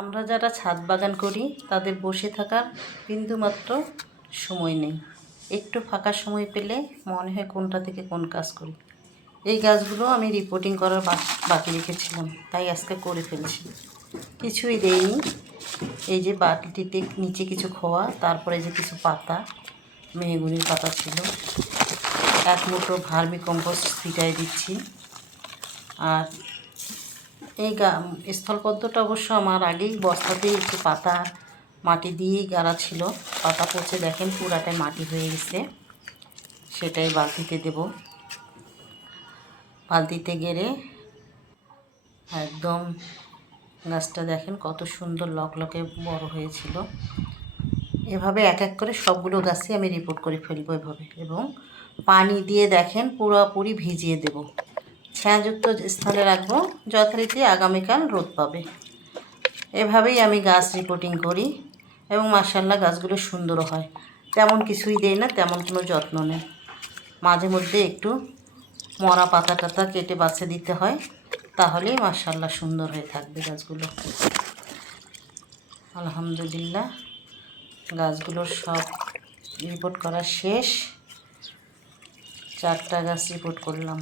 আমরা যারা ছাদ বাগান করি তাদের বসে থাকার বিন্দুমাত্র সময় নেই। একটু ফাঁকা সময় পেলে মনে হয় কোনটা থেকে কোন কাজ করি। এই গাছগুলো আমি রিপোর্টিং করার বাকি রেখেছিলাম, তাই আজকে করে ফেলছি। কিছুই দেইনি। এই যে বাটিটিতে নিচে কিছু খোয়া, তারপরে যে কিছু পাতা, মেহগনির পাতা ছিল, এক মুঠো ভার্মি কম্পোস্ট ছিটাই দিচ্ছি। আর এই স্থলপদ্মটা অবশ্য আমার আগেই বস্তাতেই একটু পাতা মাটি দিয়েই গাড়া ছিল। পাতা পচে দেখেন পুরাটাই মাটি হয়ে গেছে। সেটাই বালতিতে দেব। বালতিতে গেড়ে একদম গাছটা দেখেন কত সুন্দর লকলকে বড় হয়েছিল। এভাবে এক এক করে সবগুলো গাছই আমি রিপোর্ট করে ফেলবো এভাবে, এবং পানি দিয়ে দেখেন পুরোপুরি ভিজিয়ে দেব। ছায়াযুক্ত স্থানে রাখবো, যথারীতি আগামীকাল রোদ পাবে। এভাবেই আমি গাছ রিপোর্টিং করি এবং মাশাআল্লাহ গাছগুলো সুন্দরও হয়। তেমন কিছুই দেই না, তেমন কোনো যত্ন নেই। মাঝে মধ্যে একটু মরা পাতা টাতা কেটে বাছে দিতে হয়, তাহলেই মাশাআল্লাহ সুন্দর হয়ে থাকবে গাছগুলো। আলহামদুলিল্লাহ গাছগুলোর সব রিপোর্ট করা শেষ। 4টা গাছ রিপোর্ট করলাম।